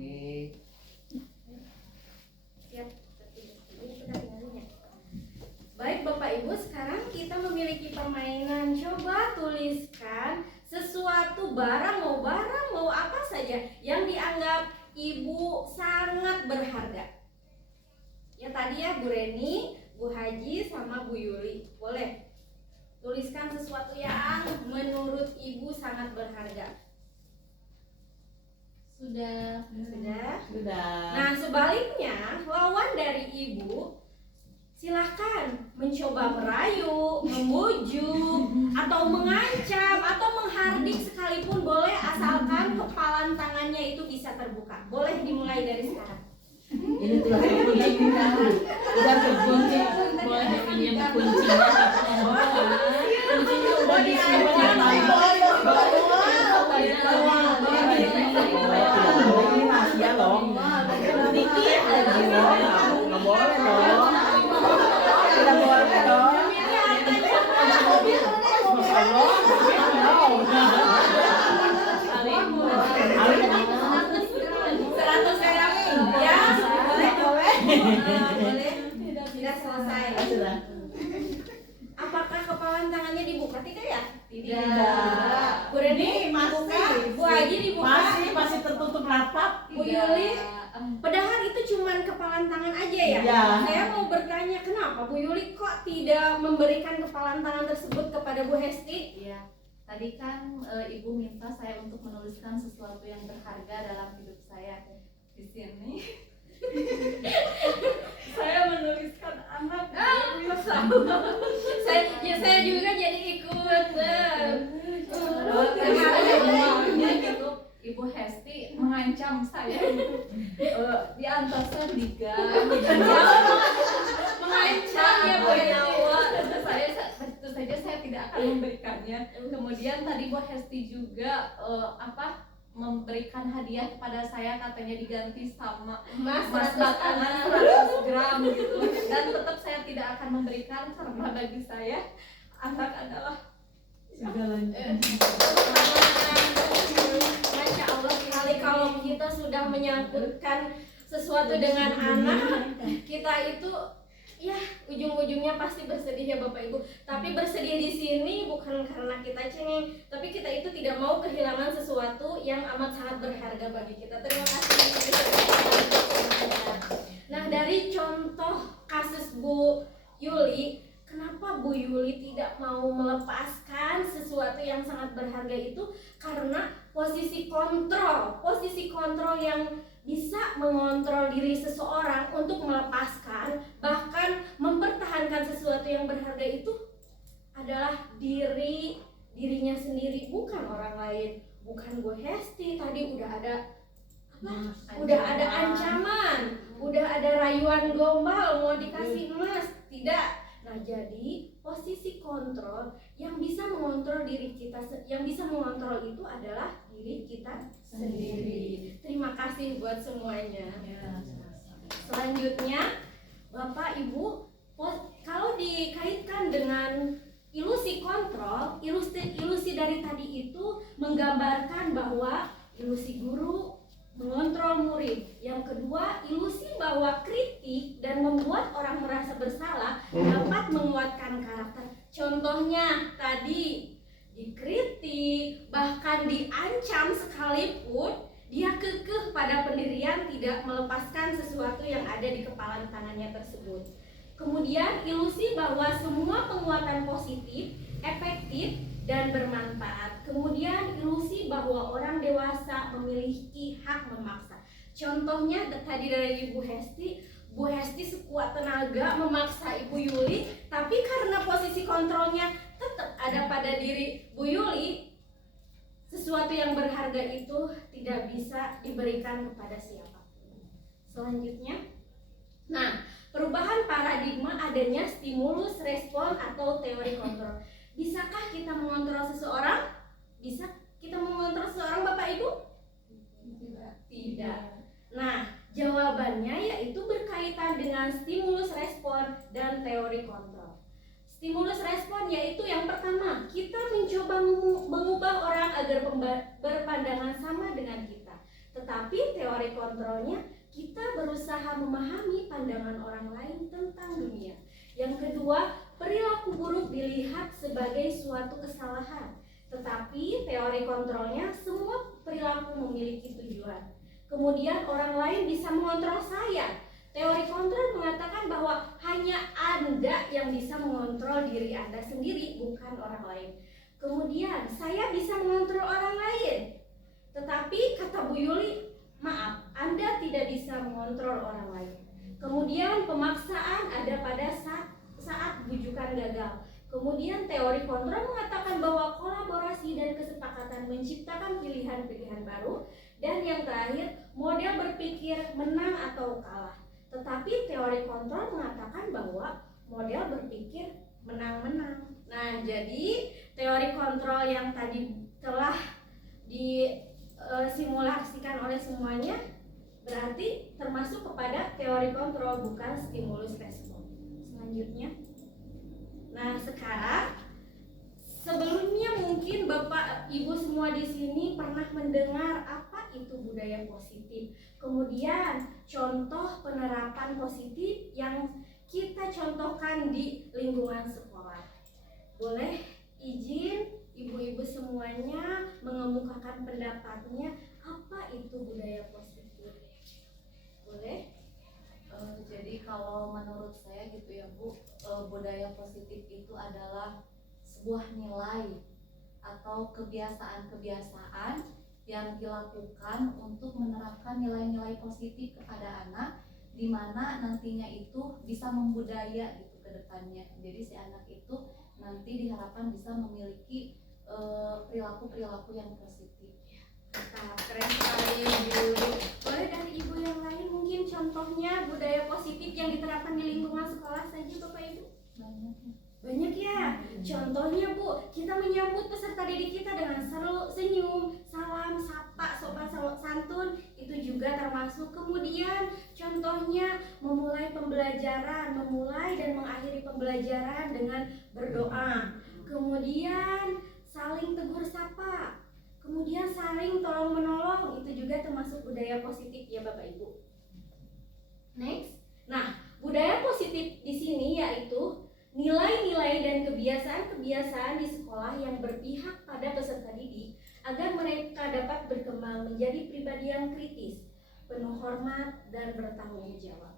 Oke. Siap. Ini pendampingannya. Baik Bapak Ibu, sekarang kita memiliki permainan. Coba tuliskan sesuatu barang mau apa saja yang dianggap Ibu sangat berharga. Ya tadi ya Bu Reni, Bu Haji sama Bu Yuli. Boleh tuliskan sesuatu yang menurut Ibu sangat berharga. Sudah. Nah sebaliknya, lawan dari Ibu silahkan mencoba merayu, memujuk, atau mengancam, atau menghardik sekalipun boleh, asalkan kepalan tangannya itu bisa terbuka. Boleh dimulai dari sekarang. Ini tuh kunci kita. Udah terkunci. Boleh dipinjam kuncinya. Kuncinya udah disimpan. Ini rahasia loh. Dikit lagi loh. Nggak boleh dong. Tidak boleh dong. Masya Allah. Ya, boleh. Sudah selesai. Apakah kepalan tangannya dibuka? Tidak ya? Tidak. Bu Reni dibuka, Bu Haji dibuka, Masih tertutup rapat. Bu Yuli. Padahal itu cuman kepalan tangan aja ya? Iya. Saya mau bertanya, kenapa Bu Yuli kok tidak memberikan kepalan tangan tersebut kepada Bu Hesti? Iya. Tadi kan Ibu minta saya untuk menuliskan sesuatu yang berharga dalam hidup saya. Di sini saya menuliskan anak. Saya juga jadi ikut. Gitu. Ibu Hesti mengancam saya di antasan diga Mengancam ya Bu Hesti. tentu saja saya tidak akan memberikannya. Kemudian tadi Bu Hesti juga memberikan hadiah kepada saya, katanya diganti sama Mas batangan 100 gram gitu. Dan tetap saya tidak akan memberikan karena bagi saya anak adalah Masya Allah sekali kalau kita sudah menyangkutkan sesuatu dengan anak, kita itu ya ujung-ujungnya pasti bersedih ya Bapak Ibu. Tapi bersedih di sini bukan karena kita cengeng, tapi kita itu tidak mau kehilangan sesuatu yang amat sangat berharga bagi kita. Terima kasih. Nah dari contoh kasus Bu Yuli, kenapa Bu Yuli tidak mau melepaskan sesuatu yang sangat berharga itu? Karena posisi kontrol yang bisa mengontrol diri seseorang untuk melepaskan, bahkan mempertahankan sesuatu yang berharga itu adalah dirinya sendiri, bukan orang lain. Bukan Bu Hesti, tadi udah ada ancaman, udah ada rayuan gombal mau dikasih emas, tidak. Nah jadi posisi kontrol yang bisa mengontrol diri kita, yang bisa mengontrol itu adalah diri kita sendiri. Terima kasih buat semuanya. Selanjutnya Bapak Ibu, kalau dikaitkan dengan ilusi kontrol, ilusi dari tadi itu menggambarkan bahwa ilusi guru mengontrol murid. Yang kedua, ilusi bahwa kritik dan membuat orang merasa bersalah dapat menguatkan karakter. Contohnya tadi dikritik, bahkan diancam sekalipun, dia kekeh pada pendirian, tidak melepaskan sesuatu yang ada di kepalan tangannya tersebut. Kemudian ilusi bahwa semua penguatan positif, efektif, dan bermanfaat. Kemudian ilusi bahwa orang dewasa memiliki hak memaksa. Contohnya tadi dari Bu Hesti sekuat tenaga memaksa Ibu Yuli, tapi karena posisi kontrolnya tetap ada pada diri Bu Yuli, sesuatu yang berharga itu tidak bisa diberikan kepada siapapun. Selanjutnya, nah, perubahan paradigma adanya stimulus respon atau teori kontrol. Bisakah kita mengontrol seseorang? Bisa kita mengontrol seseorang Bapak Ibu? Tidak. Nah, jawabannya yaitu berkaitan dengan stimulus respon dan teori kontrol. Stimulus respon yaitu yang pertama, kita mencoba mengubah orang agar berpandangan sama dengan kita. Tetapi teori kontrolnya, kita berusaha memahami pandangan orang lain tentang dunia. Yang kedua, perilaku buruk dilihat sebagai suatu kesalahan. Tetapi teori kontrolnya, semua perilaku memiliki tujuan. Kemudian orang lain bisa mengontrol saya. Teori kontrol mengatakan bahwa hanya Anda yang bisa mengontrol diri Anda sendiri, bukan orang lain. Kemudian saya bisa mengontrol orang lain. Tetapi kata Bu Yuli, maaf, Anda tidak bisa mengontrol orang lain. Kemudian pemaksaan ada pada saat bujukan gagal. Kemudian teori kontrol mengatakan bahwa kolaborasi dan kesepakatan menciptakan pilihan-pilihan baru. Dan yang terakhir, model berpikir menang atau kalah. Tetapi teori kontrol mengatakan bahwa model berpikir menang-menang. Nah, jadi teori kontrol yang tadi telah disimulasikan oleh semuanya berarti termasuk kepada teori kontrol, bukan stimulus respon. Selanjutnya, nah sekarang sebelumnya mungkin Bapak Ibu semua di sini pernah mendengar apa itu budaya positif. Kemudian contoh penerapan positif yang kita contohkan di lingkungan sekolah. Boleh izin ibu-ibu semuanya mengemukakan pendapatnya apa itu budaya positif? Boleh? Jadi kalau menurut saya gitu ya Bu, budaya positif itu adalah sebuah nilai atau kebiasaan-kebiasaan yang dilakukan untuk menerapkan nilai-nilai positif kepada anak, di mana nantinya itu bisa membudaya gitu ke depannya. Jadi si anak itu nanti diharapkan bisa memiliki perilaku-perilaku yang positif. Nah, keren sekali Bu. Boleh dari ibu yang lain mungkin contohnya budaya positif yang diterapkan di lingkungan sekolah saja Bapak Ibu? Banyak ya. Contohnya Bu, kita menyambut peserta didik kita dengan senyum, salam, sapa, sopan santun, itu juga termasuk. Kemudian contohnya memulai pembelajaran, memulai dan mengakhiri pembelajaran dengan berdoa. Kemudian saling tegur sapa. Kemudian saling tolong menolong, itu juga termasuk budaya positif ya Bapak Ibu. Next. Nah, budaya positif di sini yaitu nilai-nilai dan kebiasaan-kebiasaan di sekolah yang berpihak pada peserta didik agar mereka dapat berkembang menjadi pribadi yang kritis, penuh hormat dan bertanggung jawab.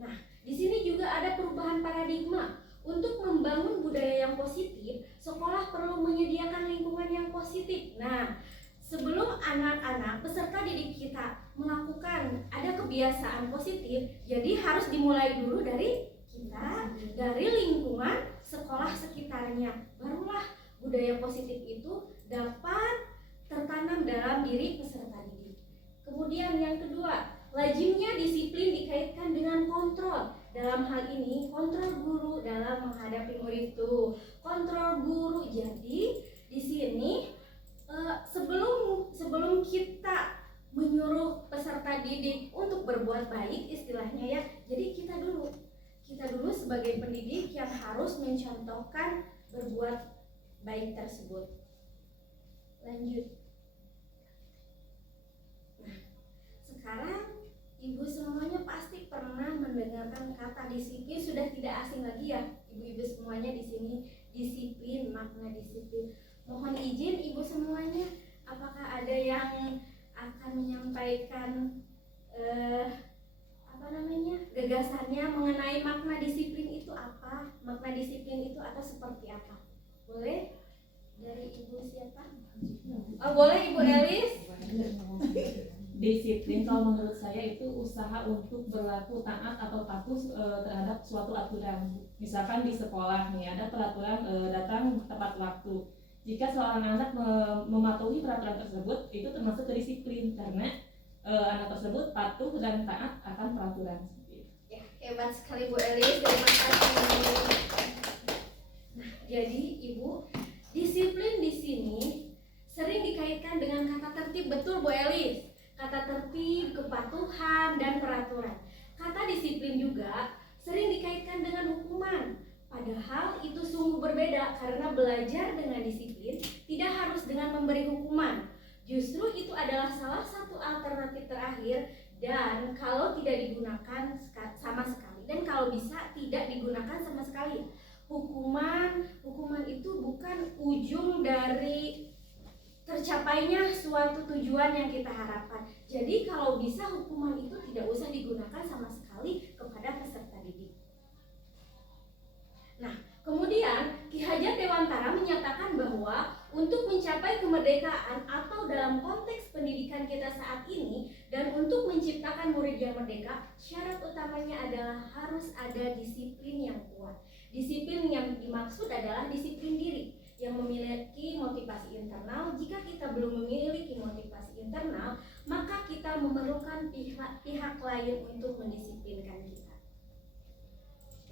Nah, di sini juga ada perubahan paradigma. Untuk membangun budaya yang positif, sekolah perlu menyediakan lingkungan yang positif. Nah, sebelum anak-anak peserta didik kita melakukan ada kebiasaan positif, jadi harus dimulai dulu dari kita, dari lingkungan sekolah sekitarnya. Barulah budaya positif itu dapat tertanam dalam diri peserta didik. Kemudian yang kedua, lazimnya disiplin dikaitkan dengan kontrol. Dalam hal ini kontrol guru dalam menghadapi murid itu. Kontrol guru. Jadi di sini sebelum kita menyuruh peserta didik untuk berbuat baik istilahnya ya. Jadi kita dulu sebagai pendidik yang harus mencontohkan berbuat baik tersebut. Lanjut. Nah, sekarang ibu semuanya pasti pernah mendengarkan kata disiplin, sudah tidak asing lagi ya ibu-ibu semuanya di sini. Disiplin, makna disiplin. Mohon izin ibu semuanya, apakah ada yang akan menyampaikan gagasannya mengenai makna disiplin itu apa? Makna disiplin itu atau seperti apa? Boleh? Dari ibu siapa? Oh, boleh Ibu Elis? Disiplin kalau menurut saya itu usaha untuk berlaku taat atau patuh terhadap suatu aturan. Misalkan di sekolah nih ada peraturan datang tepat waktu. Jika seorang anak mematuhi peraturan tersebut, itu termasuk kedisiplin karena anak tersebut patuh dan taat akan peraturan. Ya, hebat sekali Bu Elis, terima kasih. Nah, jadi Ibu, disiplin di sini sering dikaitkan dengan kata tertib, betul Bu Elis? Kata tertib, kepatuhan, dan peraturan. Kata disiplin juga sering dikaitkan dengan hukuman. Padahal itu sungguh berbeda karena belajar dengan disiplin tidak harus dengan memberi hukuman. Justru itu adalah salah satu alternatif terakhir, dan kalau tidak digunakan sama sekali, dan kalau bisa tidak digunakan sama sekali. Hukuman itu bukan ujung dari tercapainya suatu tujuan yang kita harapkan. Jadi kalau bisa hukuman itu tidak usah digunakan sama sekali kepada peserta didik. Nah, kemudian Ki Hajar Dewantara menyatakan bahwa untuk mencapai kemerdekaan atau dalam konteks pendidikan kita saat ini dan untuk menciptakan murid yang merdeka, syarat utamanya adalah harus ada disiplin yang kuat. Disiplin yang dimaksud adalah disiplin diri yang memiliki motivasi internal. Jika kita belum memiliki motivasi internal, maka kita memerlukan pihak lain untuk mendisiplinkan kita.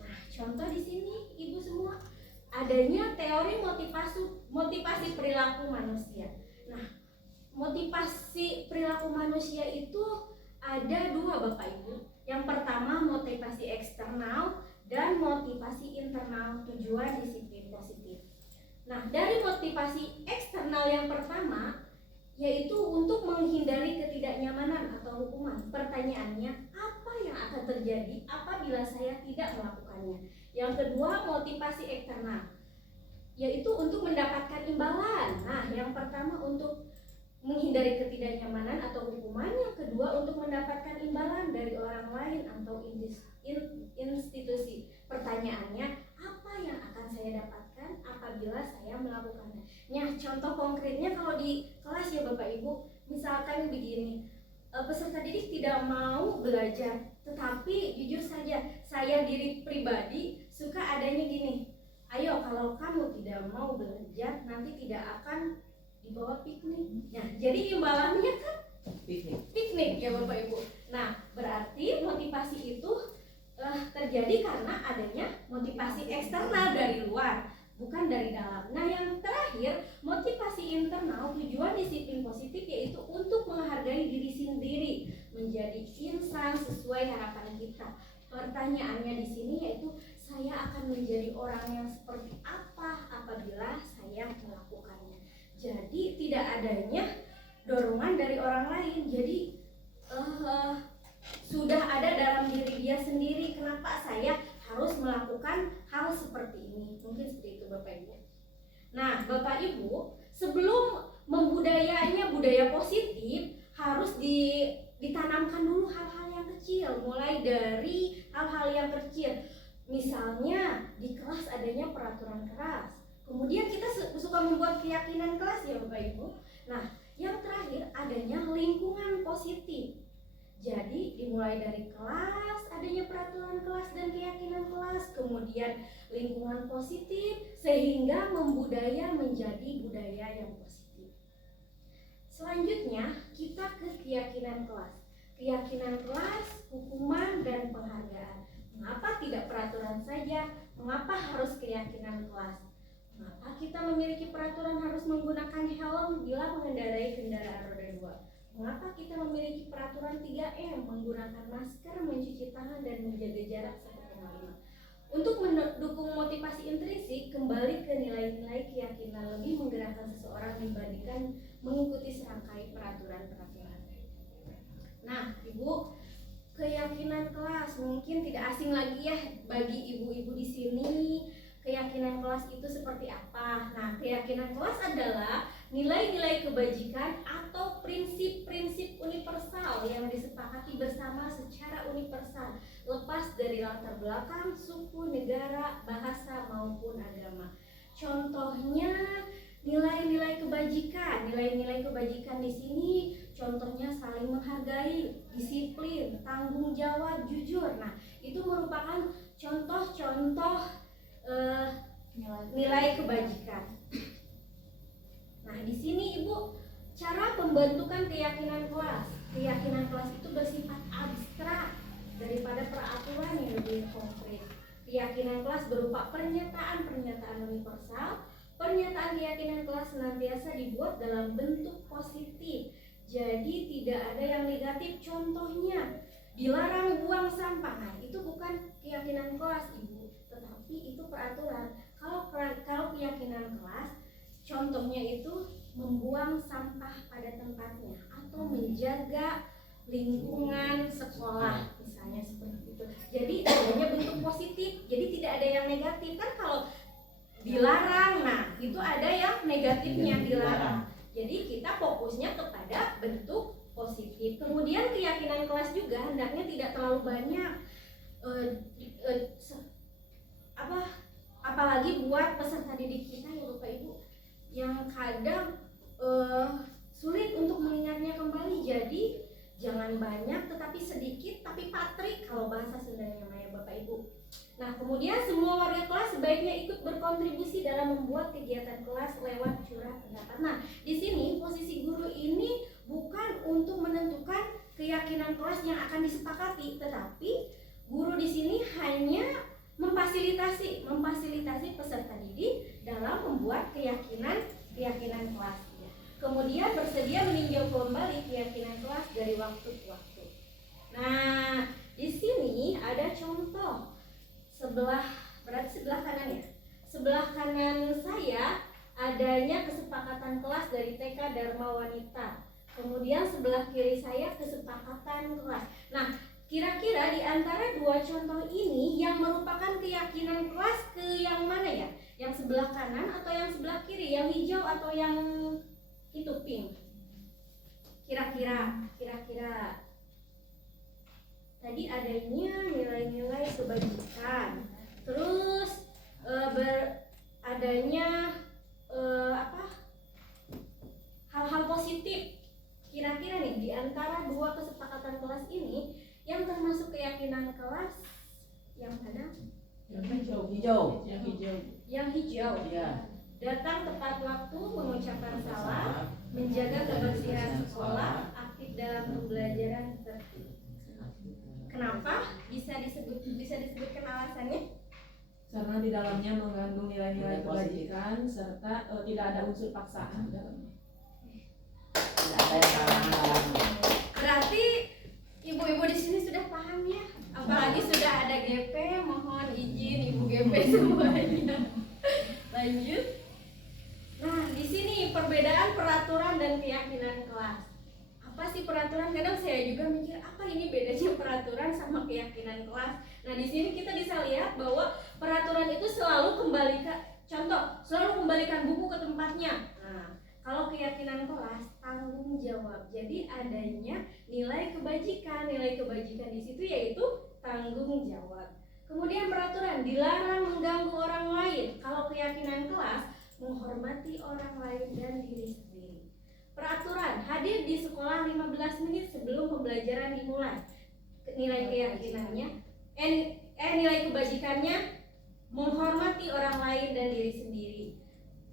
Nah, contoh di sini Ibu semua, adanya teori motivasi perilaku manusia. Nah, motivasi perilaku manusia itu ada dua Bapak Ibu. Yang pertama motivasi eksternal dan motivasi internal, tujuan disiplin positif. Nah, dari motivasi eksternal yang pertama yaitu untuk menghindari ketidaknyamanan atau hukuman. Pertanyaannya, apa yang akan terjadi apabila saya tidak melakukannya? Yang kedua, motivasi eksternal, yaitu untuk mendapatkan imbalan. Nah, yang pertama untuk menghindari ketidaknyamanan atau hukuman, yang kedua untuk mendapatkan imbalan dari orang lain atau institusi. Pertanyaannya, apa yang akan saya dapatkan apabila saya melakukannya? Nah, contoh konkretnya kalau di kelas ya Bapak Ibu, misalkan begini, peserta didik tidak mau belajar, tetapi jujur saja saya diri pribadi suka adanya gini, ayo kalau kamu tidak mau belajar nanti tidak akan dibawa piknik. Nah, jadi imbalannya kan piknik ya Bapak Ibu. Nah, berarti motivasi itu terjadi karena adanya motivasi eksternal dari luar, bukan dari dalam. Nah, yang terakhir, motivasi internal, tujuan disiplin positif yaitu untuk menghargai diri sendiri, menjadi insan sesuai harapan kita. Pertanyaannya di sini yaitu, saya akan menjadi orang yang seperti apa apabila saya melakukannya. Jadi tidak adanya dorongan dari orang lain. Jadi sudah ada dalam diri dia sendiri, kenapa saya harus melakukan hal seperti ini. Mungkin seperti itu Bapak Ibu. Nah, Bapak Ibu, sebelum membudayanya budaya positif, harus ditanamkan dulu hal-hal yang kecil. Mulai dari hal-hal yang kecil, misalnya di kelas adanya peraturan kelas, kemudian kita suka membuat keyakinan kelas ya Bapak Ibu. Nah, yang terakhir adanya lingkungan positif. Jadi dimulai dari kelas, adanya peraturan kelas dan keyakinan kelas, kemudian lingkungan positif, sehingga membudaya menjadi budaya yang positif. Selanjutnya kita ke keyakinan kelas. Keyakinan kelas, hukuman, dan penghargaan. Mengapa tidak peraturan saja? Mengapa harus keyakinan kelas? Mengapa kita memiliki peraturan harus menggunakan helm bila mengendarai kendaraan roda 2? Mengapa kita memiliki peraturan 3M, menggunakan masker, mencuci tangan, dan menjaga jarak 1,5? Untuk mendukung motivasi intrinsik, kembali ke nilai-nilai keyakinan lebih menggerakkan seseorang dibandingkan mengikuti serangkai peraturan-peraturan. Nah, Ibu, keyakinan kelas mungkin tidak asing lagi ya bagi ibu-ibu di sini. Keyakinan kelas itu seperti apa? Nah, keyakinan kelas adalah nilai-nilai kebajikan atau prinsip-prinsip universal yang disepakati bersama secara universal, lepas dari latar belakang, suku, negara, bahasa, maupun agama. Contohnya nilai-nilai kebajikan. Nilai-nilai kebajikan di sini contohnya saling menghargai, disiplin, tanggung jawab, jujur. Nah, itu merupakan contoh-contoh nilai kebajikan. Nah, di sini Ibu, cara pembentukan keyakinan kelas. Keyakinan kelas itu bersifat abstrak daripada peraturan yang lebih konkret. Keyakinan kelas berupa pernyataan-pernyataan universal. Pernyataan keyakinan kelas senantiasa dibuat dalam bentuk positif. Jadi tidak ada yang negatif. Contohnya, dilarang buang sampah. Nah, itu bukan keyakinan kelas Ibu, tetapi itu peraturan. Kalau keyakinan kelas, contohnya itu membuang sampah pada tempatnya atau menjaga lingkungan sekolah misalnya seperti itu. Jadi adanya bentuk positif, jadi tidak ada yang negatif. Kan kalau dilarang, nah itu ada yang negatifnya dilarang. Jadi kita fokusnya kepada bentuk positif. Kemudian keyakinan kelas juga hendaknya tidak terlalu banyak apalagi buat peserta didik kita ya Bapak Ibu yang kadang sulit untuk mengingatnya kembali. Jadi jangan banyak tetapi sedikit tapi patrik kalau bahasa Sundanya ya Bapak Ibu. Nah, kemudian semua warga kelas sebaiknya ikut berkontribusi dalam membuat kegiatan kelas lewat curah pendapat. Nah, di sini posisi guru ini bukan untuk menentukan keyakinan kelas yang akan disepakati, tetapi guru di sini hanya memfasilitasi peserta didik dalam membuat keyakinan kelas. Kemudian bersedia meninjau kembali keyakinan kelas dari waktu ke waktu. Nah, di sini ada contoh berarti sebelah kanan ya. Sebelah kanan saya adanya kesepakatan kelas dari TK Dharma Wanita. Kemudian sebelah kiri saya kesepakatan kelas. Nah, kira-kira di antara dua contoh ini yang merupakan keyakinan kelas ke yang mana ya? Yang sebelah kanan atau yang sebelah kiri? Yang hijau atau yang itu pink? Kira-kira tadi adanya nilai-nilai kebajikan, terus adanya hal-hal positif. Kira-kira nih di antara dua kesepakatan kelas ini yang termasuk keyakinan kelas yang mana? Yang hijau. Iya. Datang tepat waktu, mengucapkan salam, menjaga kebersihan sekolah, aktif dalam pembelajaran tertib. Kenapa? Bisa disebutkan alasannya? Karena di dalamnya mengandung nilai-nilai kebajikan serta tidak ada unsur paksaan di dalamnya. Berarti ibu-ibu di sini sudah paham ya? Apalagi sudah ada GP, mohon izin Ibu GP semuanya. Lanjut. Nah, di sini perbedaan peraturan dan keyakinan kelas. Apa sih peraturan? Kadang saya juga mikir apa ini bedanya peraturan sama keyakinan kelas. Nah, di sini kita bisa lihat bahwa peraturan itu selalu selalu kembalikan buku ke tempatnya. Nah, kalau keyakinan kelas tanggung jawab. Jadi adanya nilai kebajikan. Nilai kebajikan di situ yaitu tanggung jawab. Kemudian peraturan dilarang mengganggu orang lain. Kalau keyakinan kelas menghormati orang lain dan diri sendiri. Peraturan hadir di sekolah 15 menit sebelum pembelajaran dimulai. Nilai keyakinannya nilai kebajikannya menghormati orang lain dan diri sendiri.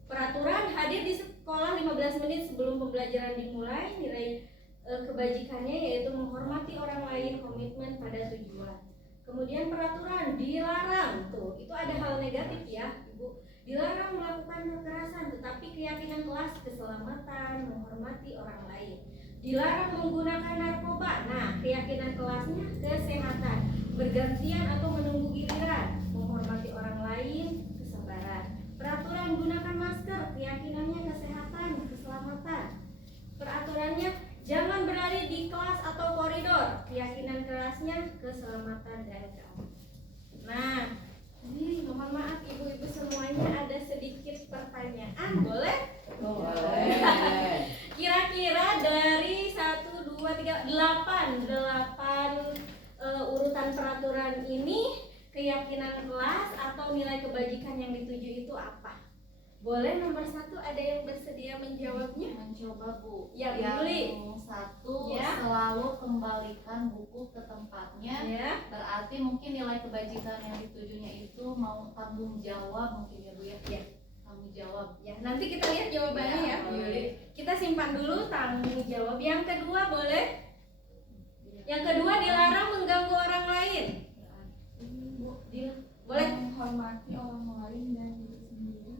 Peraturan hadir di sekolah 15 menit sebelum pembelajaran dimulai. Nilai kebajikannya yaitu menghormati orang lain, komitmen pada tujuan. Kemudian peraturan dilarang, tuh itu ada hal negatif ya Ibu. Dilarang melakukan kekerasan, tetapi keyakinan kelas keselamatan, menghormati orang lain. Dilarang menggunakan narkoba, nah keyakinan kelasnya kesehatan, bergantian atau menunggu giliran, menghormati orang lain, kesabaran. Peraturan gunakan masker, keyakinannya kesehatan, keselamatan. Peraturannya jangan berlari di kelas atau koridor, keyakinan kelasnya keselamatan dan keamanan. Nah, ini mohon maaf ibu-ibu semuanya ada sedikit pertanyaan, boleh? Boleh. Kira-kira dari 1, 2, 3, 8 urutan peraturan ini keyakinan kelas atau nilai kebajikan yang dituju itu apa? Boleh nomor 1 ada yang bersedia menjawabnya? Mencoba Bu. Ya, yang Yuli. 1 Ya. selalu kembalikan buku ke tempatnya. Ya. Berarti mungkin nilai kebajikan yang ditujunya itu mau tanggung jawab mungkin ya Bu ya. Ya. Tanggung jawab. Ya, nanti kita lihat jawabannya ya, Bu boleh. Yuli. Kita simpan dulu tanggung jawab. Yang kedua boleh? Yang kedua dilarang mengganggu orang lain. Boleh? Menghormati orang lain dan diri sendiri.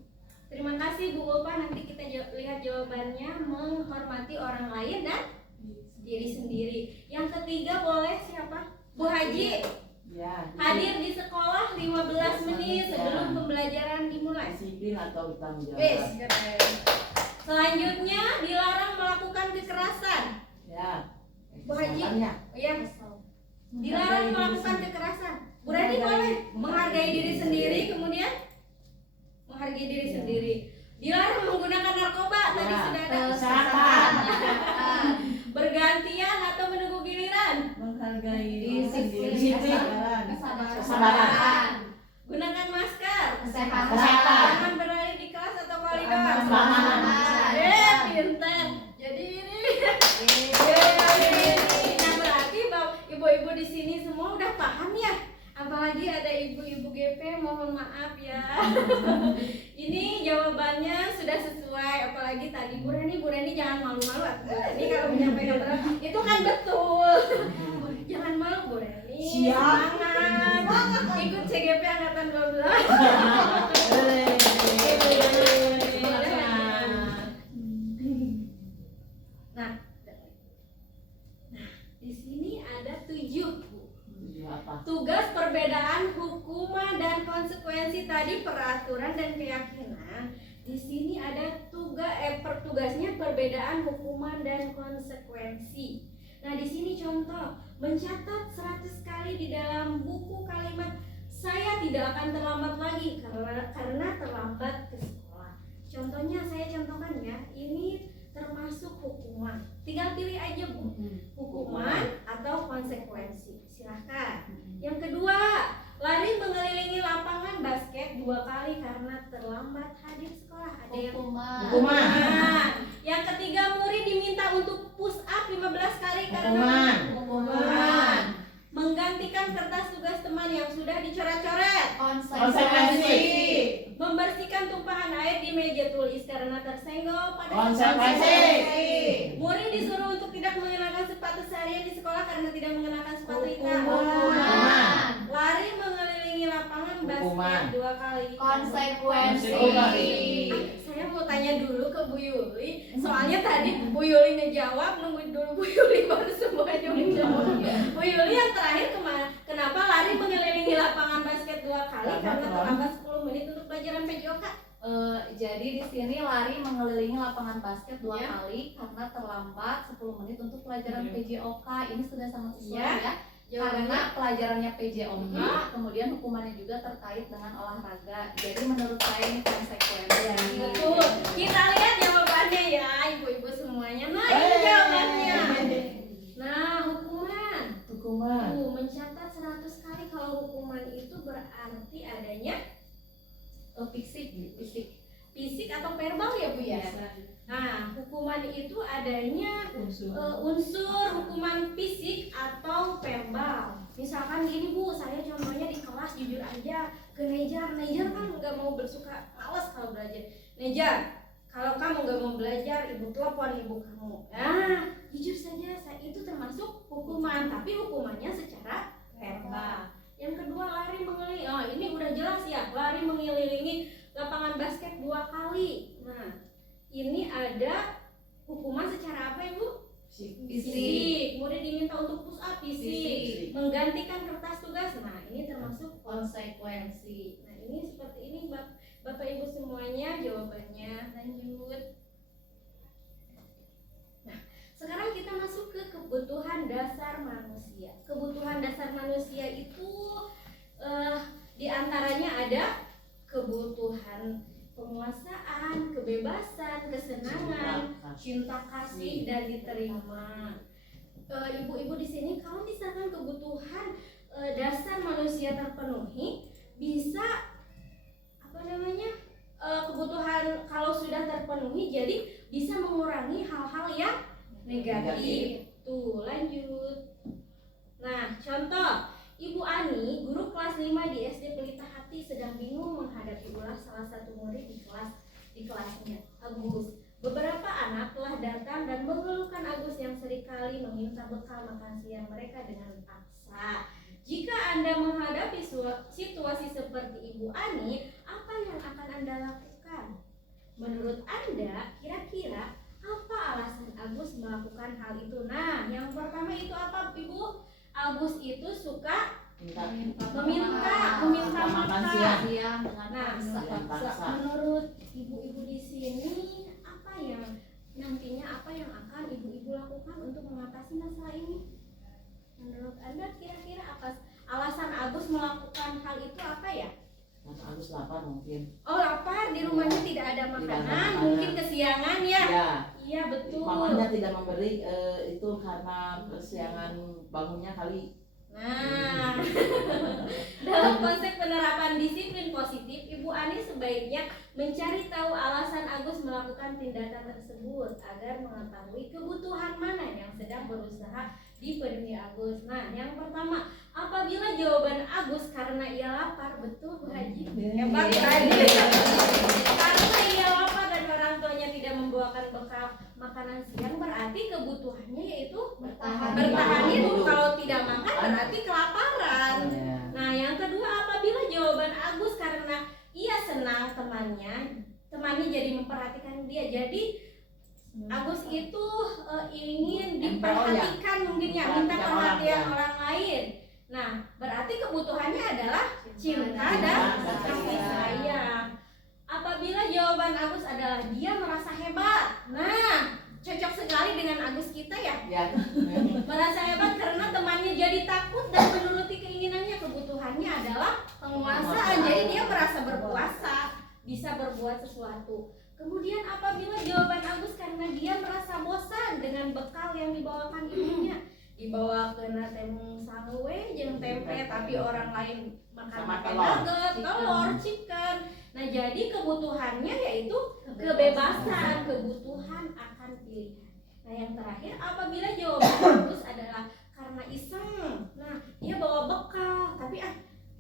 Terima kasih Bu Ulfa, nanti kita lihat jawabannya. Menghormati orang lain dan diri sendiri. Yang ketiga boleh siapa? Bu Haji. Ya. Hadir di sekolah 15 menit sebelum pembelajaran dimulai. Disiplin atau tanggung jawab. Wes, keren. Selanjutnya Tanya. ya dilarang melakukan kekerasan. Bu Rani boleh menghargai diri sendiri, kemudian menghargai diri sendiri. Dilarang menggunakan narkoba, tadi Ya, sudah ada. kesehatan. Bergantian atau menunggu giliran. Menghargai Disiplin. Kesabaran. Gunakan masker. Kesehatan. Jangan berlari di kelas atau koridor. Keamanan. Pintar. Jadi ini. Nah, berarti ibu-ibu di sini semua udah paham ya. Apalagi ada ibu-ibu GP, mohon maaf ya. Ini jawabannya sudah sesuai. Apalagi tadi Bu Reni jangan malu-malu atuh. Bu Reni kalau menyampaikan benar itu kan betul. Jangan malu Bu Reni. Siap. Semangat. Ikut CGP angkatan 12. Nah, di sini ada 7 Bu. Tugas perbedaan hukuman dan konsekuensi tadi peraturan dan keyakinan. Di sini ada tugasnya perbedaan hukuman dan konsekuensi. Nah, di sini contoh mencatat 100 kali di dalam buku kalimat saya tidak akan terlambat lagi karena terlambat ke sekolah. Contohnya saya contohkan ya, ini termasuk hukuman. Tinggal pilih aja Bu, hukuman atau konsekuensi. Silahkan. Yang kedua, lari mengelilingi lapangan basket 2 kali karena terlambat hadir sekolah. Ada yang Hukuman. Yang ketiga, murid diminta untuk push up 15 kali karena Hukuman. menggantikan kertas tugas teman yang sudah dicoret-coret. Konsekuensi. Membersihkan tumpahan air di meja tulis karena tersenggol pada Konsekuensi. Murid disuruh untuk tidak mengenakan sepatu seharian di sekolah karena tidak mengenakan sepatu hitam. Hukuman. Lari mengelilingi lapangan Hukuman. basket 2 kali. Konsekuensi. Saya mau tanya dulu ke Bu Yuli, soalnya tadi Bu Yuli ngejawab, nunggu dulu Bu Yuli baru semuanya menjawab. Bu Yuli yang terakhir kenapa lari mengelilingi lapangan basket 2 kali karena terlambat 10 menit untuk pelajaran PJOK? Jadi di sini lari mengelilingi lapangan basket 2 Ya. kali karena terlambat 10 menit untuk pelajaran PJOK. Ini sudah sangat sesuai Ya. ya. Karena pelajarannya PJOK, kemudian hukumannya juga terkait dengan olahraga. Jadi menurut saya ini konsekuensi. Betul. Kita lihat jawabannya ya, ibu-ibu semuanya. Nah, ini jawabannya. Nah, hukuman. Hukuman. Mencatat 100 kali. Kalau hukuman itu berarti adanya fisik atau verbal ya Bu ya. Nah, hukuman itu adanya unsur hukuman fisik atau verbal. Misalkan gini Bu, saya contohnya di kelas jujur aja ke Nejar kan nggak mau bersuka males kalau belajar. Nejar, kalau kamu nggak mau belajar, ibu telepon ibu kamu. Nah, jujur saja itu termasuk hukuman, tapi hukumannya secara verbal. Yang kedua, lari mengelilingi. Oh, ini udah jelas ya, lari mengelilingi lapangan basket 2 kali. Nah, ini ada hukuman secara apa Ibu? Fisik. Murid diminta untuk push up fisik. Menggantikan kertas tugas. Nah, ini termasuk konsekuensi. Nah, ini seperti ini Bapak Ibu semuanya jawabannya. Lanjut. Nah, sekarang kita masuk ke kebutuhan dasar manusia. Kebutuhan dasar manusia itu diantaranya ada kebutuhan penguasaan, kebebasan, kesenangan, cinta kasih dan diterima. Ibu-ibu di sini kalau misalkan kebutuhan dasar manusia terpenuhi, bisa kebutuhan kalau sudah terpenuhi jadi bisa mengurangi hal-hal yang negatif. Tuh, lanjut. Nah, contoh Ibu Ani, guru kelas 5 di SD Pelita Hati sedang bingung menghadapi ulah salah satu murid di kelasnya, Agus. Beberapa anak telah datang dan mengeluhkan Agus yang seringkali meminta bekal makan siang mereka dengan paksa. Jika Anda menghadapi situasi seperti Ibu Ani, apa yang akan Anda lakukan? Menurut Anda, kira-kira apa alasan Agus melakukan hal itu? Nah, yang pertama itu apa, Ibu? Agus itu suka meminta makan siang dengan paksa. Menurut ibu-ibu di sini apa yang akan ibu-ibu lakukan untuk mengatasi masalah ini? Agus lapar mungkin. Oh lapar, di rumahnya tidak ada makanan, mungkin kesiangan ya. Ya. Iya betul. Mamanya tidak memberi itu karena kesiangan bangunnya kali. Nah, dalam konsep penerapan disiplin positif, Ibu Ani sebaiknya mencari tahu alasan Agus melakukan tindakan tersebut agar mengetahui kebutuhan mana yang sedang berusaha dipenuhi Agus. Nah, yang pertama, apabila jawaban Agus karena ia lapar, betul Bu Haji? Hebat Bu Haji. Karena ia lapar dan orang tuanya tidak membawakan bekal makanan siang, berarti kebutuhannya yaitu bertahan hidup. Kalau tidak makan berarti kelaparan. Ya. Nah, yang kedua, apabila jawaban Agus karena ia senang temannya jadi memperhatikan dia. Jadi Agus itu ingin diperhatikan mungkin ya, minta perhatian orang lain. Nah, berarti kebutuhannya adalah cinta dan kasih sayang. Apabila jawaban Agus adalah dia merasa hebat. Nah, cocok sekali dengan Agus kita ya. Ya. Merasa hebat karena temannya jadi takut dan menuruti keinginannya. Kebutuhannya adalah penguasaan. Jadi dia merasa berkuasa, bisa berbuat sesuatu. Kemudian apabila jawaban Agus karena dia merasa bosan dengan bekal yang dibawakan ibunya, dibawa ke temung sangwe jeung tempe, tapi orang lain makan nugget, telur, chicken. Nah, jadi kebutuhannya yaitu kebebasan, kebutuhan akan pilihan. Nah, yang terakhir, apabila jawaban Agus adalah karena iseng. Nah, dia bawa bekal, tapi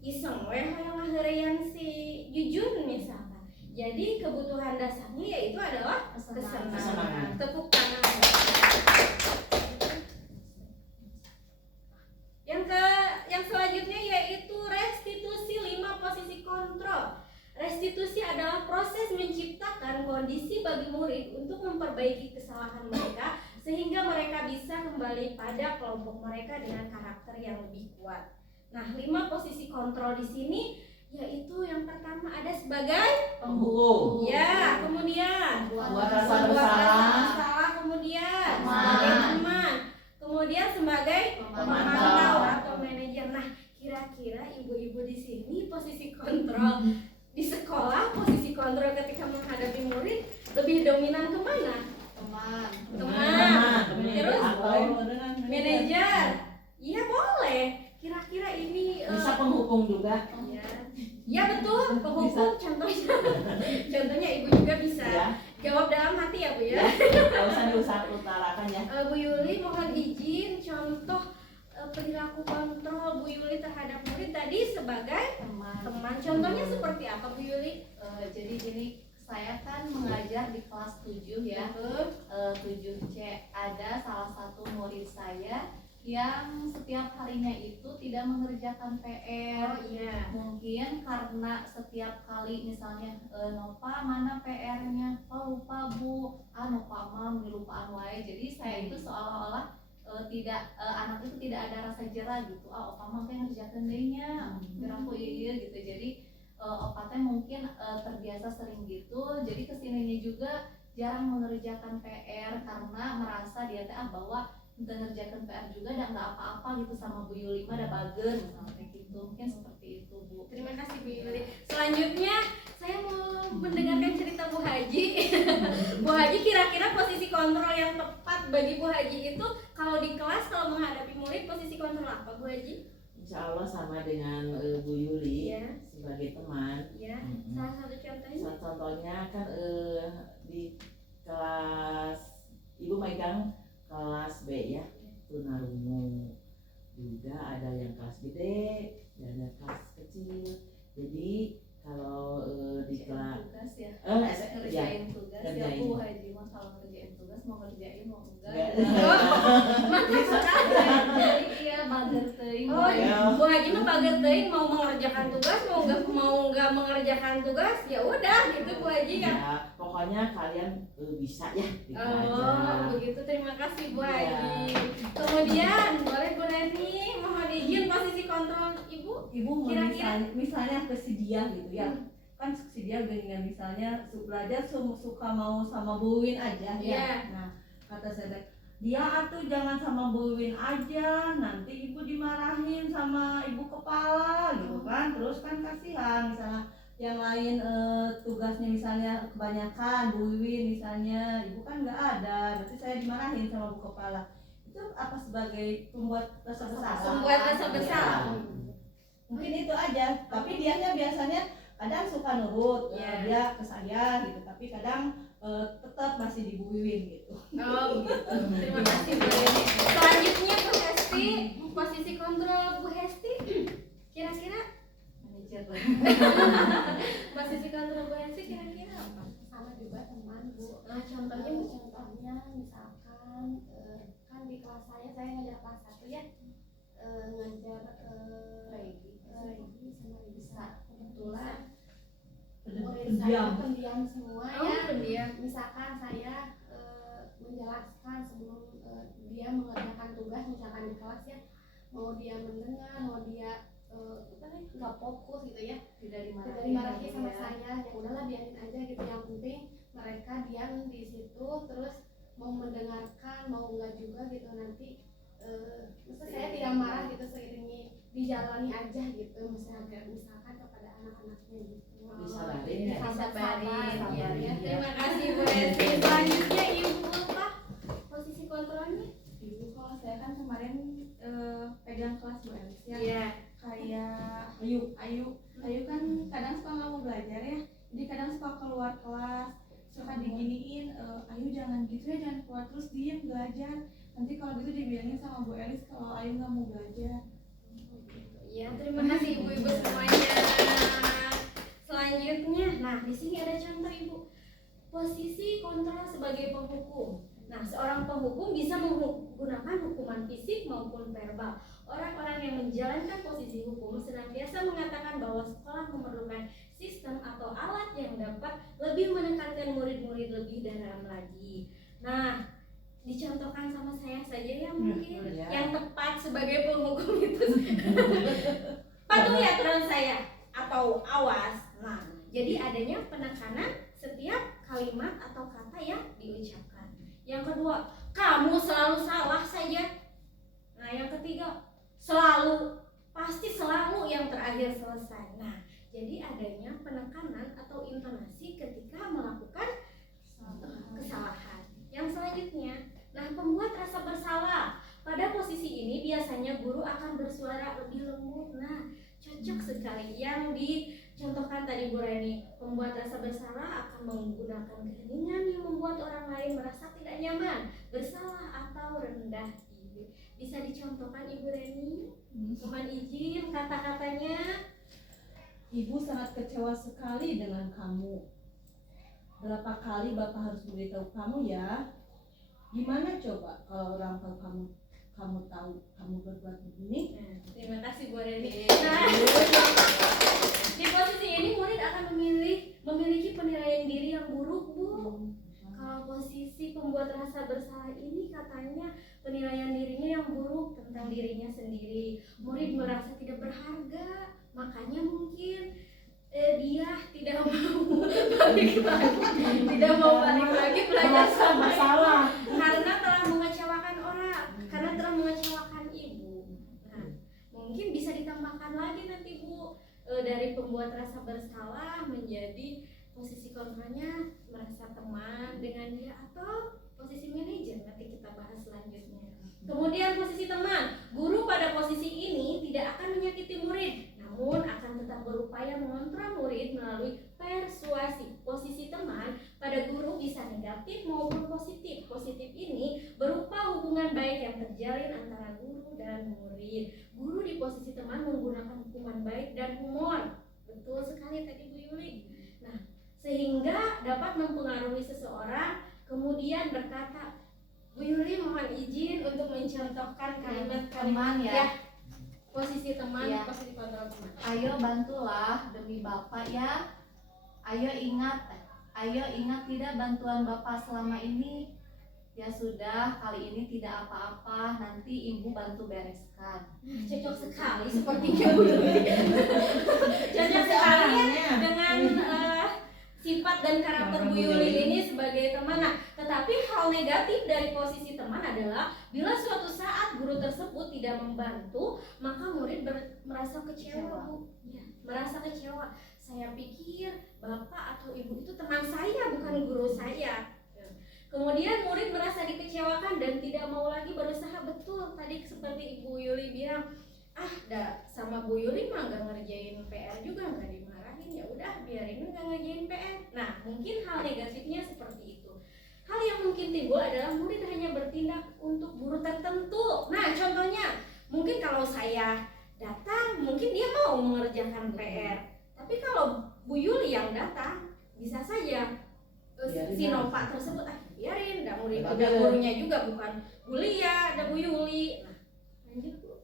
iseng weh yang ngaheurean si Jujun misalkan. Jadi kebutuhan dasarnya yaitu adalah kesenangan. Tepuk tangan. Yang selanjutnya yaitu restitusi 5 posisi kontrol. Restitusi adalah proses menciptakan kondisi bagi murid untuk memperbaiki kesalahan mereka sehingga mereka bisa kembali pada kelompok mereka dengan karakter yang lebih kuat. Nah, 5 posisi kontrol di sini yaitu yang pertama ada sebagai Penghukum. ya, kemudian Buat rasa membuat bersalah. bersalah, kemudian Teman. sebagai teman, kemudian sebagai pemantau atau manajer. Nah, kira-kira ibu-ibu di sini posisi kontrol di sekolah, posisi kontrol ketika menghadapi murid lebih dominan kemana? Teman. Terus manajer. Iya boleh. Kira-kira ini Bisa penghukum juga. ya betul, penghukum contohnya ibu juga bisa. Ya. Jawab dalam hati ya Bu ya. Enggak usah diutarakan ya. Bu Yuli mohon izin contoh perilaku kontrol Bu Yuli terhadap murid tadi sebagai teman. Contohnya seperti apa Bu Yuli? Jadi gini, saya kan mengajar di kelas 7 ya. 7C. Ada salah satu murid saya yang setiap harinya itu tidak mengerjakan PR. Oh iya. Mungkin karena setiap kali misalnya Nova mana PR-nya? Oh lupa Bu. Nova mah lupaan wae. Jadi saya itu seolah-olah tidak anak itu tidak ada rasa jerah gitu. Opa mah teh ngerjakeun deui nya. Geuraku ieu gitu. Jadi opa teh mungkin terbiasa sering gitu. Jadi kesininya juga jarang mengerjakan PR karena merasa dia teh bahwa mengerjakan PR juga dan nggak apa-apa gitu sama Bu Yuli mah ada bager misalnya kayak gitu. Mungkin seperti itu Bu. Terima kasih Bu Yuli. Selanjutnya saya mau mendengarkan cerita Bu Haji. Bu Haji, kira-kira posisi kontrol yang tepat bagi Bu Haji itu kalau di kelas, kalau menghadapi murid, posisi kontrol apa Bu Haji? Insya Allah sama dengan Bu Yuli Ya. sebagai teman. Ya, Mm-mm. salah satu contohnya. Contohnya kan di kelas Ibu megang kelas B ya, tunarungu. Juga ada yang kelas gede, dan ada kelas kecil. Jadi kalau di kelas Tugas ya. ya, Ngerjain tugas ya kerjain. Bu Haji mah kalau ngerjain tugas mau ngerjain mau enggak. Enggak. Mantap sekali. Jadi iya bager teuing. Oh, Ya. Bu Haji mah bager teuing mau mengerjakan tugas, mau nggak mengerjakan tugas, ya udah gitu Bu Haji ya. Ya, pokoknya kalian bisa ya gitu Oh, aja. begitu. Terima kasih Bu Ya. Haji. Kemudian boleh Bu Reni mohon izin posisi kontrol Ibu. Ibu mau Kira-kira? misalnya ke si dia gitu ya, kan si dia dengan misalnya belajar suka mau sama Bu Win aja ya. Iya. Nah kata saya, dia atuh jangan sama Bu Win aja, nanti ibu dimarahin sama ibu kepala gitu kan. Terus kan kasihan misalnya yang lain tugasnya misalnya kebanyakan, Bu Wiwin misalnya, ibu kan nggak ada, nanti saya dimarahin sama Bu Kepala. Itu apa sebagai pembuat rasa bersalah? Membuat rasa bersalah. Mungkin itu aja, tapi dianya biasanya kadang suka nurut, Iya. dia ke saya gitu, tapi kadang tetap masih di Bu Wiwin gitu. Oh gitu. Terima kasih Bu Hesti. Selanjutnya Bu Hesti, posisi kontrol Bu Hesti kira-kira Manajer. posisi kontrol Bu Hesti kira-kira apa? Sama juga teman Bu. Nah contohnya Bu. Contohnya misalkan kan di kelas saya ngajar kelas 1 ya, ngajar Regi sama Risa. Kebetulan murid saya pendiam semua Oh ya. pendiam. Misalkan saya menjelaskan sebelum dia mengerjakan tugas, misalkan di kelas ya, mau dia mendengar, mau dia nggak fokus gitu ya, Tidak tidak dimarahin. dimarahi sama saya, ya udahlah biarin aja gitu, yang penting mereka diam di situ terus mau mendengarkan mau enggak juga gitu, nanti maksudnya saya tidak marah gitu, seiringi dijalani aja gitu, misalkan kepada anak-anaknya gitu. Disabarin ya. Sabarin. Sabar ya. Terima kasih Bu Hesti. Selanjutnya Ibu Ulfa, posisi kontrolnya? Ibu, kalau saya kan kemarin pegang kelas Bu Elis ya, Iya. kayak Ayu kan kadang suka nggak mau belajar ya, jadi kadang suka keluar kelas, suka diginiin, Ayu jangan gitu ya, jangan keluar terus diem belajar, nanti kalau gitu dibilangin sama Bu Elis kalau Ayu nggak mau belajar. Ya, terima kasih ibu-ibu semuanya. Selanjutnya, nah di sini ada contoh Ibu. Posisi kontrol sebagai penghukum. Nah, seorang penghukum bisa menggunakan hukuman fisik maupun verbal. Orang-orang yang menjalankan posisi hukum senantiasa mengatakan bahwa sekolah memerlukan sistem atau alat yang dapat lebih menekankan murid-murid lebih dalam lagi. Nah, dicontohkan sama saya saja ya mungkin Ya. yang tepat sebagai penghukum itu patuhi aturan saya atau awas. Nah, jadi adanya penekanan setiap kalimat atau kata yang diucapkan. Yang kedua, kamu selalu salah saja. Nah, yang ketiga, selalu, pasti selalu, yang terakhir selesai. Nah, jadi adanya penekanan atau intonasi ketika melakukan kesalahan. Yang selanjutnya, nah pembuat rasa bersalah. Pada posisi ini biasanya guru akan bersuara lebih lembut. Nah, cocok sekali yang dicontohkan tadi Bu Reni. Pembuat rasa bersalah akan menggunakan keheningan yang membuat orang lain merasa tidak nyaman, bersalah atau rendah diri. Bisa dicontohkan Ibu Reni? Mohon izin kata-katanya. Ibu sangat kecewa sekali dengan kamu. Berapa kali Bapak harus beritahu kamu ya? Gimana coba kalau orang tua kamu tahu kamu berbuat begini? Nah, terima kasih Bu Reni. Nah, di posisi ini murid akan memiliki penilaian diri yang buruk, Bu. Kalau posisi pembuat rasa bersalah ini katanya penilaian dirinya yang buruk tentang dirinya sendiri. Murid merasa tidak berharga, makanya mungkin dia tidak mau balik lagi, tidak mau balik lagi belajar sama masalah. karena telah mengecewakan orang, karena telah mengecewakan ibu. Nah, mungkin bisa ditambahkan lagi nanti Bu, dari pembuat rasa bersalah menjadi posisi kontrolnya merasa teman dengan dia atau posisi manajer, nanti kita bahas selanjutnya. Kemudian posisi teman, guru pada posisi ini tidak akan menyakiti murid, namun akan tetap berupaya mengontrol murid melalui persuasi. Posisi teman pada guru bisa negatif maupun positif. Positif ini berupa hubungan baik yang terjalin antara guru dan murid. Guru di posisi teman menggunakan hubungan baik dan humor. Betul sekali tadi Bu Yuli. Nah, sehingga dapat mempengaruhi seseorang, kemudian berkata, Bu Yuli mohon izin untuk mencontohkan kalimat Teman ya. Posisi teman, Ya. posisi kontrol teman. Ayo bantulah demi Bapak ya. Ayo ingat tidak bantuan Bapak selama ini. Ya sudah, kali ini tidak apa-apa, nanti Ibu bantu bereskan. Cocok sekali sepertinya Bu Yuli. Cocok sekali ya dengan sifat dan karakter Bu Yuli ini sebagai teman. Nah, tetapi hal negatif dari posisi teman adalah bila suatu saat guru tersebut tidak membantu, maka murid merasa kecewa, Bu. Ya, merasa kecewa. Saya pikir Bapak atau Ibu itu teman saya, bukan guru saya. Kemudian murid merasa dikecewakan dan tidak mau lagi berusaha. Betul, tadi seperti Ibu Yuli bilang, sama Bu Yuli mah nggak ngerjain PR juga, nggak dimarahin, ya udah biarin nggak ngerjain PR. Nah, mungkin hal negatifnya seperti itu. Hal yang mungkin timbul adalah murid hanya bertindak untuk guru tertentu. Nah, contohnya mungkin kalau saya datang, mungkin dia mau mengerjakan PR. Tapi kalau Bu Yuli yang datang, bisa saja si Nova tersebut biarin, nggak murid, udah gurunya juga bukan Bu Lia, ada Bu Yuli. Nah, lanjut Bu.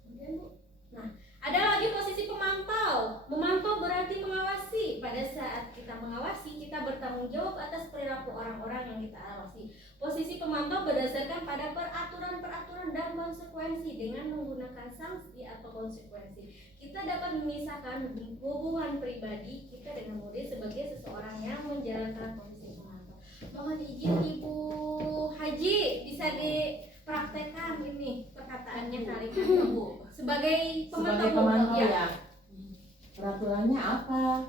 Kemudian Bu, nah ada lagi posisi pemantau. Memantau berarti mengawasi. Pada saat kita mengawasi, kita bertanggung jawab atas perilaku orang-orang yang kita awasi. Posisi pemantau berdasarkan pada peraturan-peraturan dan konsekuensi. Dengan menggunakan sanksi atau konsekuensi, kita dapat memisahkan hubungan pribadi kita dengan murid sebagai seseorang yang menjalankan posisi pemantau. Mohon izin Ibu Haji, bisa dipraktekkan ini perkataannya kali ini Bu. Sebagai pemantau, ya. Peraturannya apa?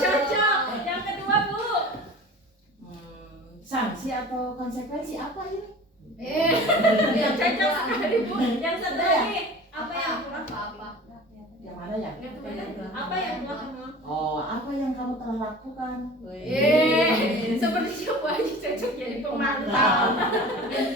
Cocok. Yang kedua Bu. Sanksi atau konsekuensi apa ini? Yang cocok sekali Bu. Yang satu lagi apa yang telah Yang mana ya? apa yang telah kamu? Oh, apa yang kamu telah lakukan? Seperti Bu Haji cocok jadi pemantau.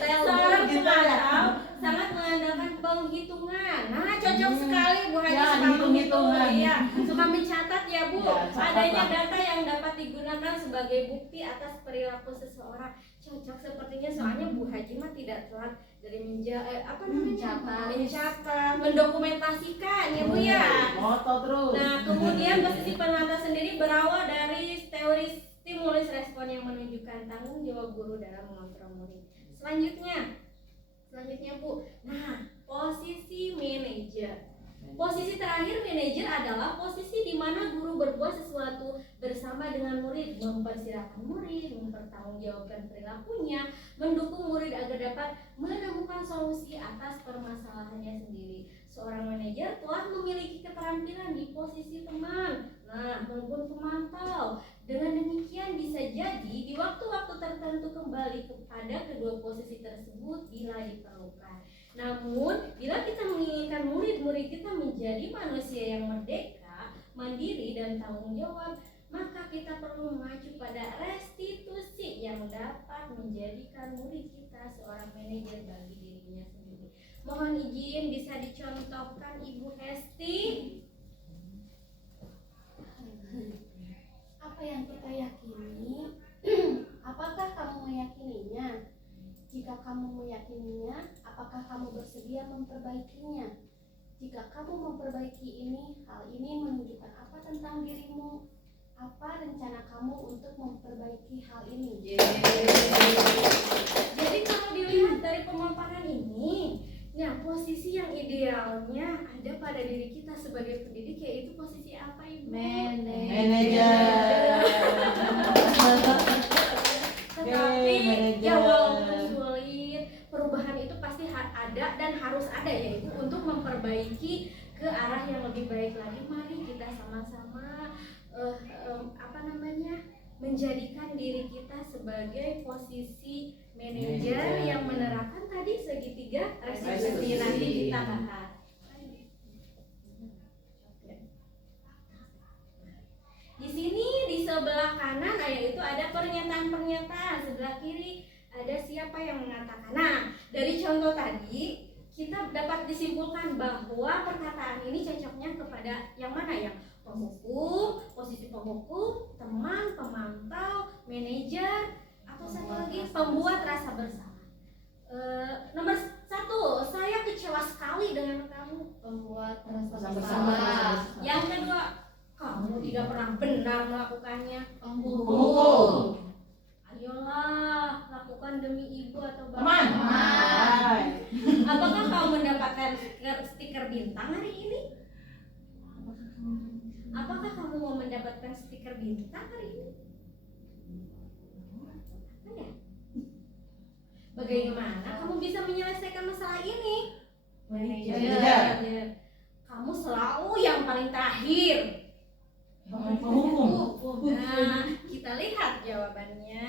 Seorang pemantau sangat mengandalkan penghitungan. Nah, cocok sekali Bu Haji Ya, suka hitung-hitungan. Iya, suka mencatat ya Bu. Ya, catat, Adanya Pak. data yang dapat digunakan sebagai bukti atas perilaku seseorang. Cocok sepertinya, soalnya Bu Haji mah tidak telat dari mencatat, mendokumentasikan ya Bu ya. Moto terus. Nah, kemudian posisi pemantau sendiri berawal dari teori stimulus respon yang menunjukkan tanggung jawab guru dalam mengontrol murid. Selanjutnya Bu. Nah, posisi manajer. Posisi terakhir manajer adalah posisi di mana guru berbuat sesuatu bersama dengan murid, mempersilahkan murid, mempertanggungjawabkan perilakunya, mendukung murid agar dapat menemukan solusi atas permasalahannya sendiri. Seorang manajer telah memiliki keterampilan di posisi teman, maupun pemantau. Dengan demikian bisa jadi di waktu-waktu tertentu kembali kepada kedua posisi tersebut bila diperlukan. Namun, bila kita menginginkan murid-murid kita menjadi manusia yang merdeka, mandiri, dan tanggung jawab, maka kita perlu mengacu pada restitusi yang dapat menjadikan murid kita seorang manajer bagi dirinya sendiri. Mohon izin bisa dicontohkan Ibu Hesti. Apa yang kita yakini, apakah kamu meyakininya? Jika kamu meyakininya, apakah kamu bersedia memperbaikinya? Jika kamu memperbaiki hal ini menunjukkan apa tentang dirimu? Apa rencana kamu untuk memperbaiki hal ini? Jadi kalau dilihat dari pemaparan ini, ya posisi yang idealnya ada pada diri kita sebagai pendidik, yaitu posisi apa Ibu? Manajer. Tetapi manajer. ya walaupun sulit, perubahan itu pasti ada dan harus ada, yaitu untuk memperbaiki ke arah yang lebih baik lagi. Mari kita sama-sama menjadikan diri kita sebagai posisi manajer yang menerapkan tadi segitiga restitusi. Nanti kita bahas. Di sini di sebelah kanan yaitu ada pernyataan-pernyataan, sebelah kiri ada siapa yang mengatakan. Nah, dari contoh tadi kita dapat disimpulkan bahwa perkataan ini cocoknya kepada yang mana, yang penghukum, posisi penghukum, teman, pemantau, manajer, atau satu lagi pembuat rasa bersama. Nomor 1, saya kecewa sekali dengan kamu, pembuat rasa bersama. Yang kedua, kamu tidak pernah benar melakukannya, penghukum. Ayolah, lakukan demi ibu atau bapak. Apakah kamu mendapatkan stiker bintang hari ini? Apakah kamu mendapatkan stiker bintang hari ini? Apa ya? Bagaimana kamu bisa menyelesaikan masalah ini? Manajer. Kamu selalu yang paling terakhir. Penghukum. Nah, kita lihat jawabannya.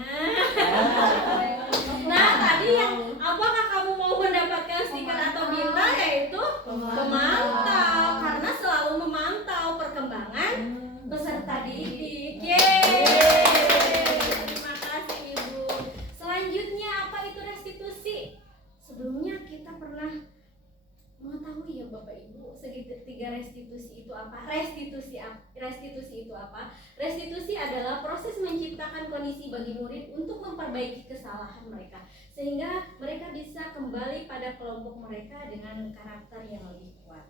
Nah, tadi yang apakah kamu mau mendapatkan stiker atau bintang, yaitu pemantau, karena selalu memantau perkembangan peserta didik. Yeay. Terima kasih Ibu. Selanjutnya apa itu restitusi? Sebelumnya kita pernah mengetahui ya Bapak Ibu segitiga restitusi itu apa? Restitusi itu apa? Restitusi adalah proses menciptakan kondisi bagi murid untuk memperbaiki kesalahan mereka sehingga mereka bisa kembali pada kelompok mereka dengan karakter yang lebih kuat.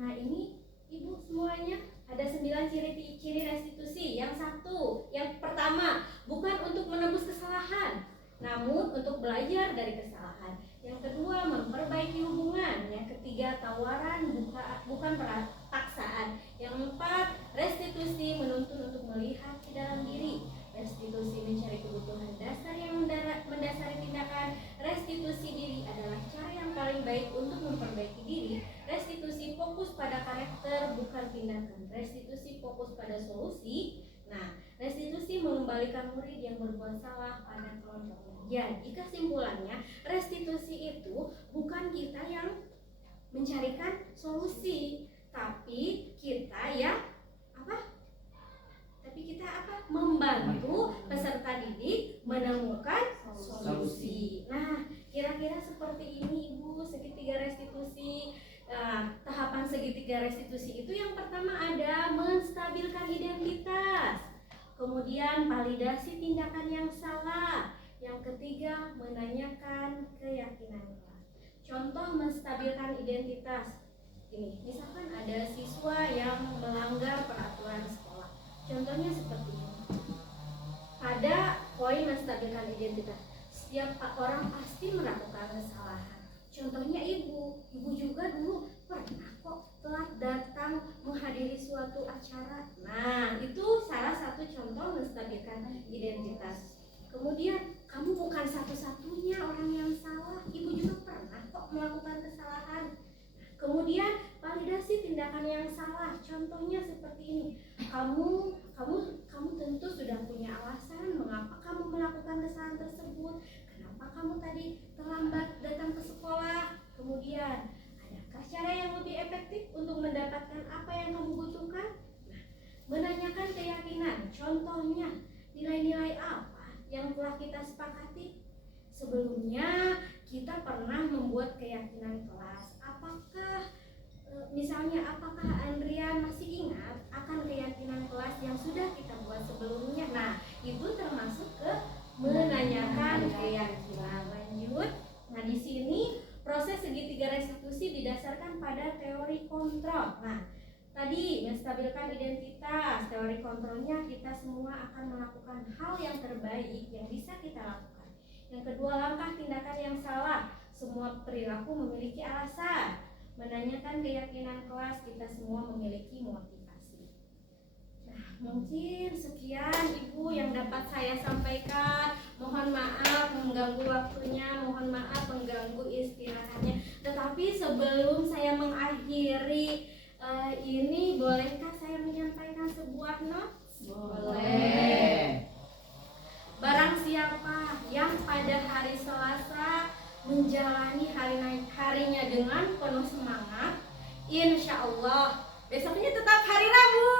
Nah, ini Ibu semuanya ada 9 ciri-ciri restitusi. Yang pertama, bukan untuk menebus kesalahan, namun untuk belajar dari kesalahan. Yang kedua, memperbaiki hubungan. Yang ketiga, tawaran bukan paksaan. Yang empat, restitusi menuntun untuk melihat ke dalam diri. Restitusi mencari kebutuhan dasar yang mendasari tindakan. Restitusi diri adalah cara yang paling baik untuk memperbaiki diri. Restitusi fokus pada karakter bukan tindakan. Restitusi fokus pada solusi. Nah, restitusi mengembalikan murid yang berbuat salah pada kelompoknya. Jadi kesimpulannya, restitusi itu bukan kita yang mencarikan solusi, tapi kita yang membantu peserta didik menemukan solusi. Nah, kira-kira seperti ini Ibu segitiga restitusi. Nah, tahapan segitiga restitusi itu yang pertama ada menstabilkan identitas, kemudian validasi tindakan yang salah, yang ketiga menanyakan keyakinan kelas. Contoh menstabilkan identitas ini, misalkan ada siswa yang melanggar peraturan sekolah, contohnya seperti ini. Pada poin menstabilkan identitas, setiap orang pasti melakukan kesalahan. Contohnya ibu juga dulu pernah kok telat datang menghadiri suatu acara. Nah, itu salah satu contoh menstabilkan identitas. Kemudian, kamu bukan satu-satunya orang yang salah. Ibu juga pernah kok melakukan kesalahan. Kemudian, validasi tindakan yang salah. Contohnya seperti ini. Kamu tentu sudah punya alasan mengapa kamu melakukan kesalahan tersebut. Kenapa kamu tadi terlambat datang ke sekolah? Kemudian, adakah cara yang lebih efektif untuk mendapatkan apa yang kamu butuhkan? Nah, menanyakan keyakinan. Contohnya, nilai-nilai apa yang telah kita sepakati? Sebelumnya, kita pernah membuat keyakinan kelas. Apakah Andrian masih ingat akan keyakinan kelas yang sudah kita buat sebelumnya? Nah, itu termasuk ke menanyakan keyakinan. Lanjut. Nah, di sini proses segitiga restitusi didasarkan pada teori kontrol. Nah, tadi menstabilkan identitas, teori kontrolnya kita semua akan melakukan hal yang terbaik yang bisa kita lakukan. Yang kedua, langkah tindakan yang salah. Semua perilaku memiliki alasan. Menanyakan keyakinan kelas, kita semua memiliki motivasi. Nah, mungkin sekian Ibu yang dapat saya sampaikan. Mohon maaf mengganggu waktunya, mohon maaf mengganggu istirahatnya. Tetapi sebelum saya mengakhiri ini, bolehkah saya menyampaikan sebuah notes? Boleh. Barang siapa yang pada hari Selasa menjalani harinya dengan penuh semangat, insya Allah besoknya tetap hari Rabu.